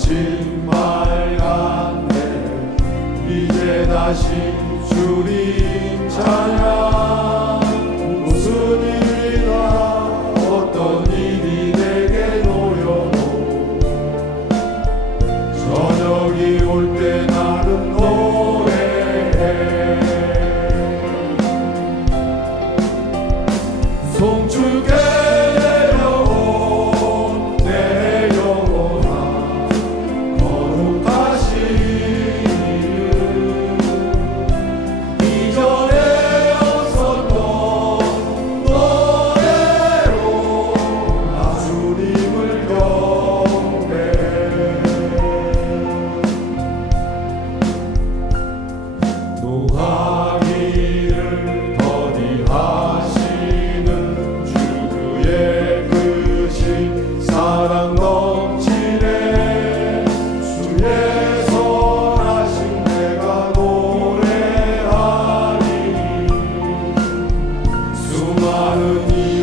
마침 밝았네. 이제 다시 주님 찬양. 무슨 일이나 어떤 일이 내게 노려도 저녁이 올때 사랑 넘치네. 주의 선하신 내가 노래하리. 수많은 이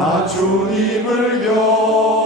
나 주님을 경